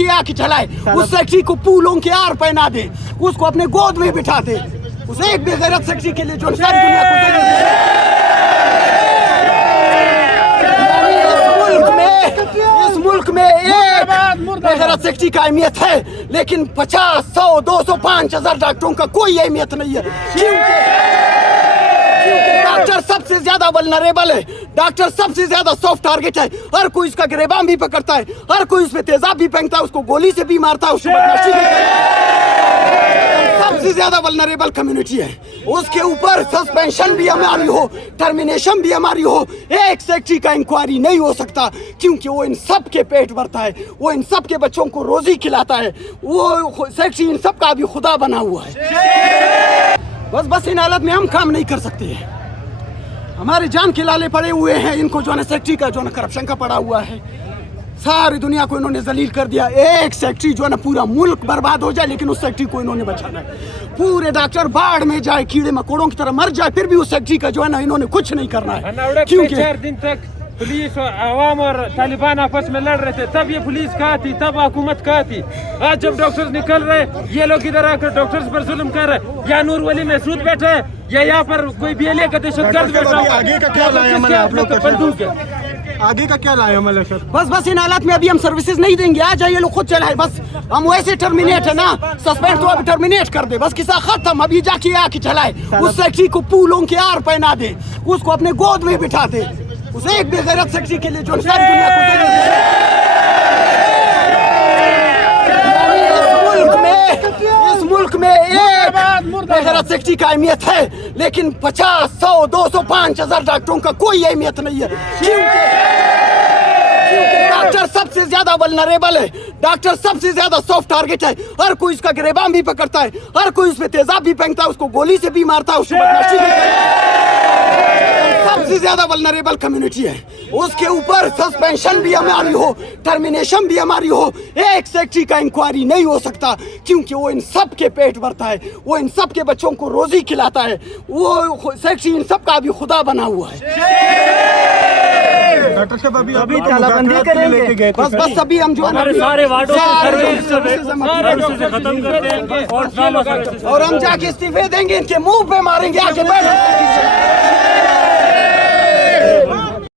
जाके आके चलाए, उस सेक्सी को फूलों के हार पहना दे, उसको अपने गोद में बिठा दे, उस एक बेगैरत सेक्सी के लिए जो सारी दुनिया को इस मुल्क में एक बेगैरत सेक्सी का अहमियत है, लेकिन 50, 100, 200, 5,000 डॉक्टरों का कोई अहमियत नहीं है। क्योंकि डॉक्टर सबसे ज्यादा वल्नरेबल है, डॉक्टर सबसे ज्यादा सॉफ्ट टारगेट है। हर कोई इसका गिरेबान भी पकड़ता है, हर कोई इसमें तेजाब भी फेंकता है, उसको गोली से भी मारता है, उसको बदमाशी भी करता है। सबसे ज्यादा वल्नरेबल कम्युनिटी है, उसके ऊपर सस्पेंशन भी हमारी हो, टर्मिनेशन भी हमारी हो, एक सेक्सी का इंक्वायरी नहीं हो सकता, क्योंकि वो इन सब के पेट भरता है, वो इन सब के बच्चों को रोजी खिलाता है, वो सेक्सी इन सब का भी खुदा बना हुआ है। बस इन हालत में हम काम नहीं कर सकते हैं, हमारे जान के लाले पड़े हुए हैं, इनको जो है सेक्रेटरी का जो है करप्शन का पड़ा हुआ है, सारी दुनिया को इन्होंने जलील कर दिया। एक सेक्रेटरी जो है ना पूरा मुल्क बर्बाद हो जाए, लेकिन उस सेक्रेटरी को इन्होंने बचाना है। पूरे डॉक्टर बाढ़ में जाए, कीड़े मकोड़ों की तरह मर जाए, फिर भी उस सेक्रेटरी का जो है ना इन्होंने कुछ नहीं करना है। क्योंकि 4 दिन तक पुलिस आवाम और तालिबान आपस में लड़ रहे थे, तब ये पुलिस कहाँ थी, तब हुकूमत कहाँ थी। आज जब डॉक्टर्स निकल रहे, ये लोग इधर आकर डॉक्टर्स पर जुल्म कर रहे। या नूर वली महसूद बैठा है, या यहाँ पर कोई BLA का दहशतगर्द बैठा है। आगे का क्या लाया अमल आप लोग, आगे का क्या लाया अमल है? बस इन हालात में अभी हम सर्विसेज नहीं देंगे, आ जाइए लोग खुद चलाए, बस हम वैसे टर्मिनेट है ना, सस्पेंड तो अभी टर्मिनेट कर दे, बस किसा खत्म, अभी जाके आके चलाए, उस सेक्रेटरी को फूलों के हार पहना दे, उसको अपने गोद में बिठा दे, उस एक बेगैरत सेक्रेटरी के लिए जो सारी दुनिया को इस मुल्क में एक बेगैरत सेक्रेटरी का अहमियत है, लेकिन 50, 100, 200, 5,000 डॉक्टरों का कोई अहमियत नहीं है। क्योंकि डॉक्टर सबसे ज्यादा वल्नरेबल है, डॉक्टर सबसे ज्यादा सॉफ्ट टारगेट है, हर कोई इसका गिरेबान भी पकड़ता है, हर कोई इसमें तेजाब भी फेंकता है, उसको गोली से भी मारता है, उसको बदमाशी भी करता है। सबसे ज्यादा वल्नरेबल कम्युनिटी है, उसके ऊपर सस्पेंशन भी हमारी हो, टर्मिनेशन भी हमारी हो, एक सेक्रेटरी का इंक्वायरी नहीं हो सकता, क्योंकि वो इन सब के पेट भरता है, वो इन सब के बच्चों को रोजी खिलाता है, वो सेक्रेटरी इन सब का भी खुदा बना हुआ है। डॉक्टर साहब अभी तालाबंदी करेंगे, बस अभी हम जो है ना सारे वार्डों खत्म कर देंगे और हम जाके इस्तीफे देंगे, इनके मुंह पे मारेंगे, आके बैठ